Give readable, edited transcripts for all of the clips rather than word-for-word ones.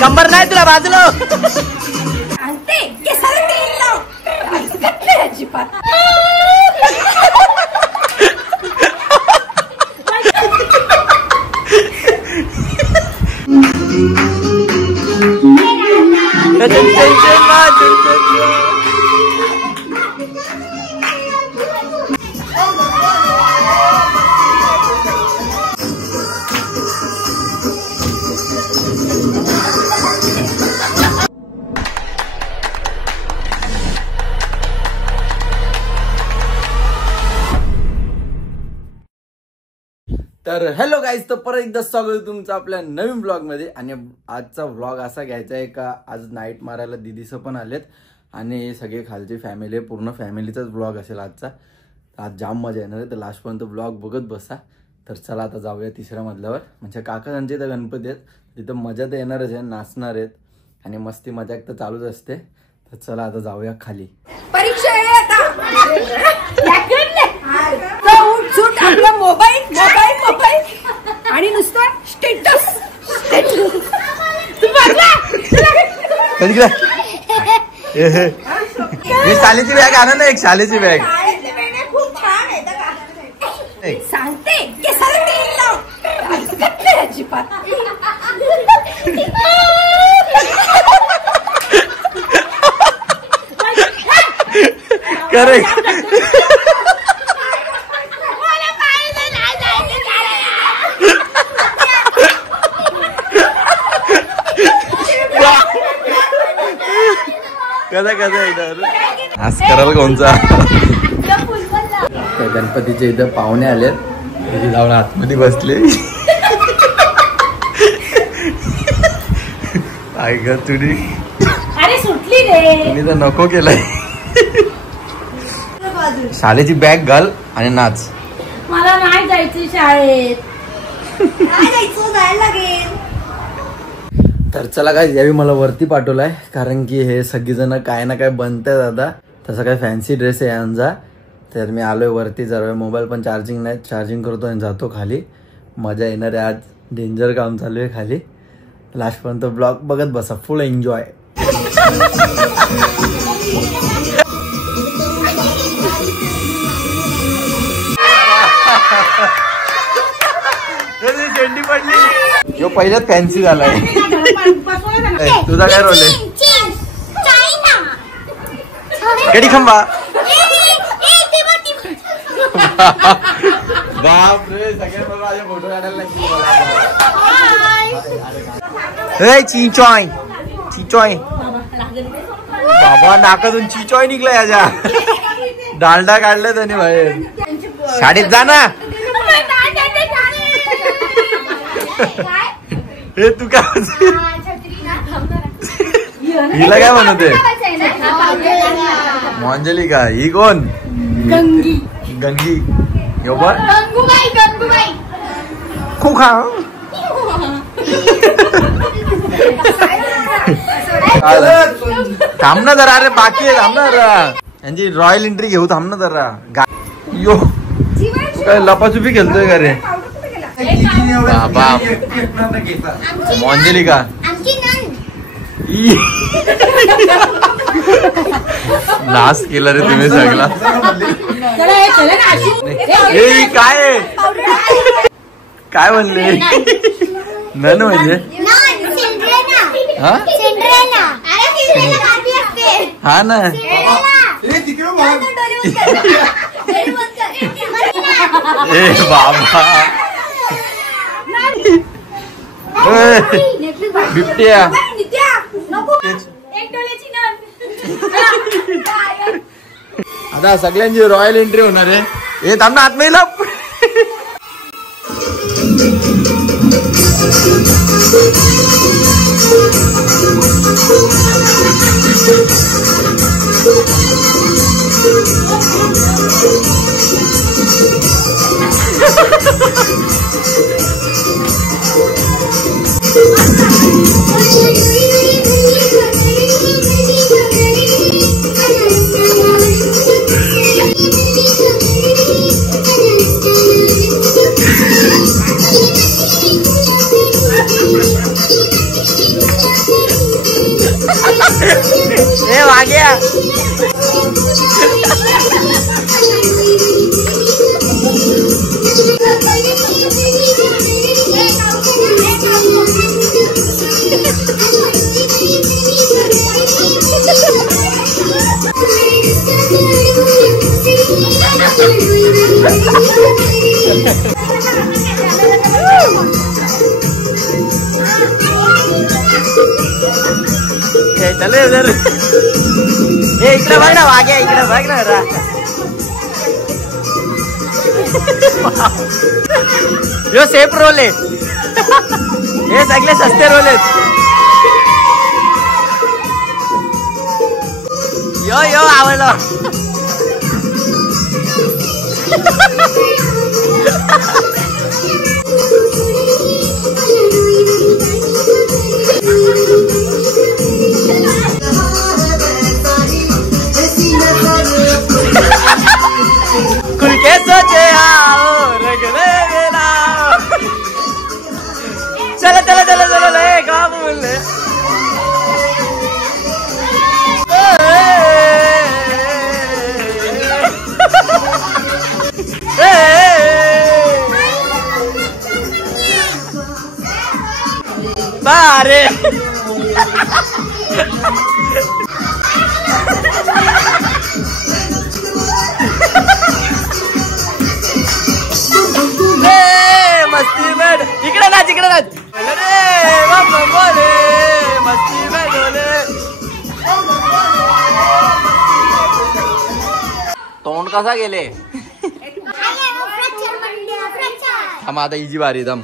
कंबर नाही तुला बाजूला तर हॅलो गाईज, तर परत एकदा स्वागत आहे तुमचं आपल्या नवीन ब्लॉग मध्ये. आणि आजचा व्लॉग असा घ्यायचा आहे का आज नाईट मारायला दीदीसं पण आलेत आणि सगळे खालची फॅमिली, पूर्ण फॅमिलीचाच ब्लॉग असेल आजचा. आज जाम मजा येणार आहे, तर लास्टपर्यंत ब्लॉग बघत बसा. तर चला आता जाऊया तिसऱ्या मजल्यावर. म्हणजे काका त्यांचे इथं गणपती आहेत, तिथं मजा तर येणारच आहे, नाचणार आहेत आणि मस्ती मजाक तर चालूच असते. तर चला आता जाऊया खाली. परीक्षा मोबाईल मोबाईल मोबाईल आणि नुसतं स्टेटस शाळेची बॅग आणा ना, एक शाळेची बॅग खूप छान आहे. सांगते करेक्ट. आज करायला कोणचा गणपतीच्या इथं पाहुणे आलेत, त्याची जाऊन आतमध्ये बसले. ऐक तुझी सुटली रे, तुम्ही तर नको केलंय. शाळेची बॅग घाल आणि नाच. मला नाही जायचं शाळेत, जायला लागेल. तर चला काय, यावेळी मला वरती पाठवलाय कारण की हे सगळीजण काय ना काय बनतायत आता. तसा काय फॅन्सी ड्रेस आहे यांचा. तर मी आलोय वरती, जरा मोबाईल पण चार्जिंग नाही, चार्जिंग करतो आणि जातो खाली. मजा येणार आहे, आज डेंजर काम चालू आहे खाली. लास्टपर्यंत ब्लॉग बघत बसा, फुल एन्जॉय. शेंडी पडली. यो पहिल्याच फॅन्सी झालाय. तुझा काय रोल आहे? गडी खंबा. बापरे, सगळे बघा माझे फोटो काढायला लागले. चिचॉय चिचॉय बाबा, नाकातून चिचॉय निघला याच्या. डालडा काढलाय त्याने बाहेर. शाळेत जा ना. हे तू काय हिला काय म्हणते? मंजली का? ही कोण? गंगी. गंगी यो पण गंगूबाई. खोखा. थांब ना जरा, अरे बाकी आहे, थांब ना जरा. यांची रॉयल एंट्री घेऊ, थांब ना जरा. यो तू काय लपाछुपी खेळतोय का रे? बाबा मंजली का? नाच केला रे तुम्ही सगळा. काय काय म्हणले? नन म्हणजे हा ना. ए बाबा, बिबट्या. आता सगळ्यांची रॉयल एंट्री होणार आहे. हे थांब ना, आतमध्ये लप. उधर हे इकडे बघ ना वाघ्या इकडे बघ ना रा यो सेफ रोल आहे हे सगळे सस्ते रोल आहेत यो यो आवडलं खुल के सोचे आओ रगड़े मेरा चलो चलो चलो चलो ले काम बोले बारे मस्ती में इकडे नाच अरे बाबा बोले मस्ती में बोले तोंड कसा गेले हम आता इजी बारी दम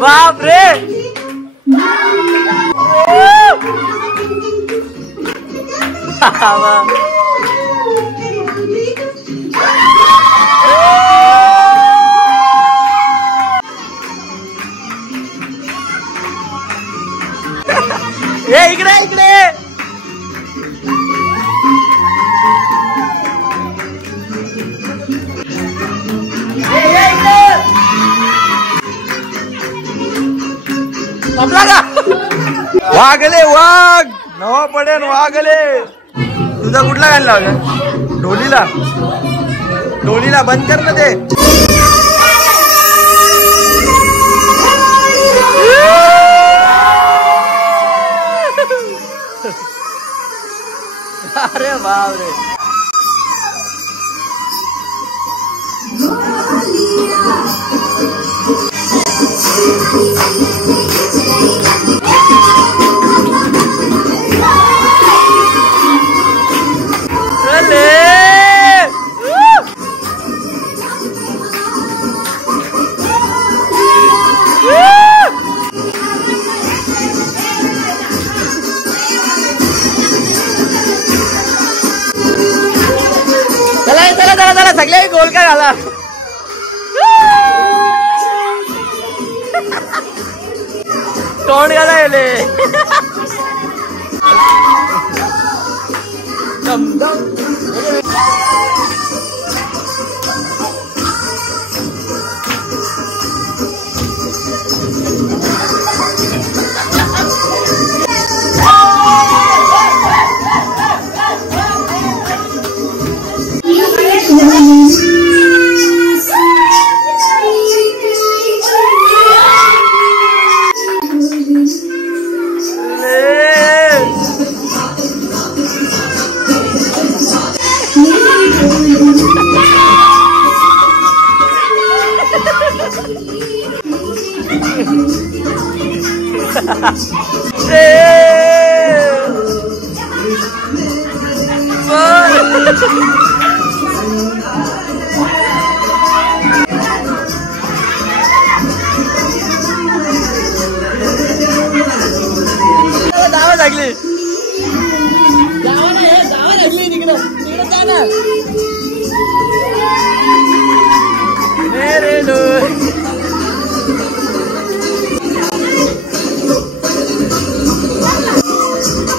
बाप रे इकडे इकडे वाघले वाघ नवा पडेन वाघले तुझा कुठला गाणं लावला ढोलीला ढोलीला बंद कर ना ते अरे बाप रे चला सगळे गोल काय झाला तोंड घाला गेले दावा लागली तिकडं जा ना मेरे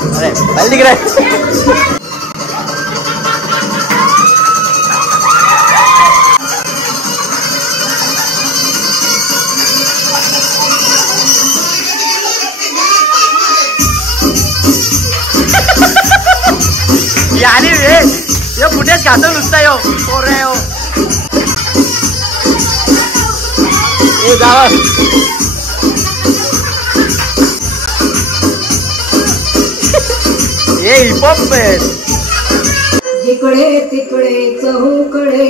अरे बल दिख रहा है यानी वे ये फुटेज खातो नुसता यो पोरे यो ए जावा ये हिपहॉप जिकडे तिकडे चहूकडे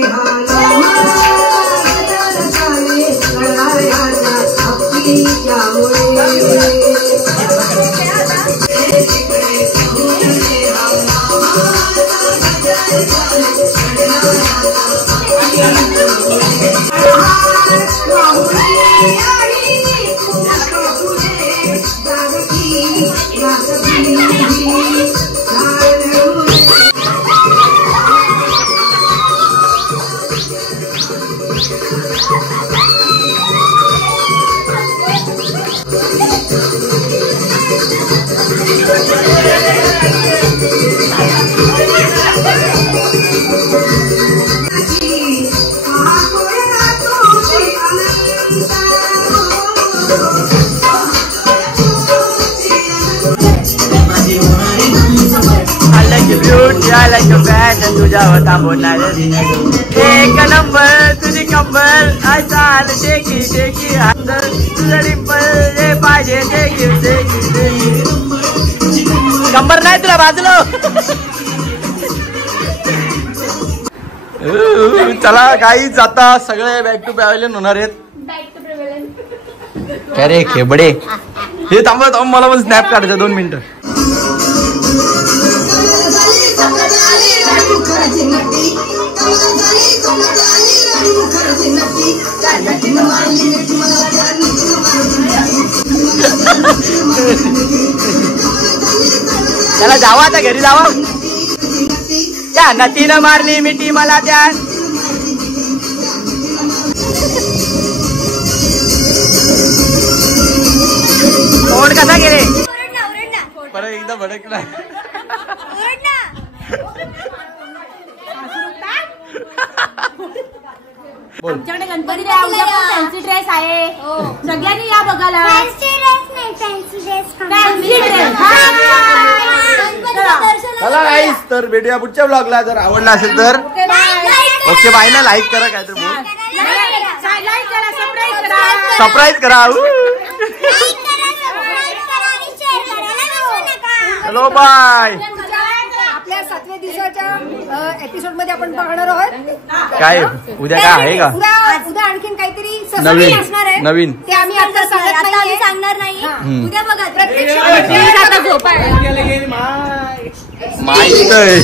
I like your bad and तुझ्या होता बोलणार एक नंबर तुझी कंबर चाल टेकी टेकी अंदर तुझं डिंपल जे पाहिजे टेकी टेकी टेकी कंबर नाही तुला बाजूला चला काही जाता सगळे बॅक टू पॅव्हलियन होणार आहेत काय रे खेबडे हे थांबत मला पण स्नॅप काढायचं 2 मिनिटं त्याला जावा आता घरी जावा त्या नदीनं मारली मिठी मला त्या तोड कसा गेले परत एकदा भडकला आमच्याकडे गणपती फॅन्सी ड्रेस आहे सगळ्यांनी या बघायला चला गाईस तर भेटूया पुढच्या ब्लॉगला जर आवडला असेल तर ओके बाय ना लाईक करा काय तर सरप्राईज करा चलो बाय आपल्या 7व्या दिवसाच्या एपिसोड मध्ये आपण बघणार आहोत काय उद्या काय आहे का उद्या आणखीन काहीतरी नवीन असणार आहे नवीन ते आम्ही आता सांगणार नाही उद्या बघा प्रत्यक्ष माहित आहे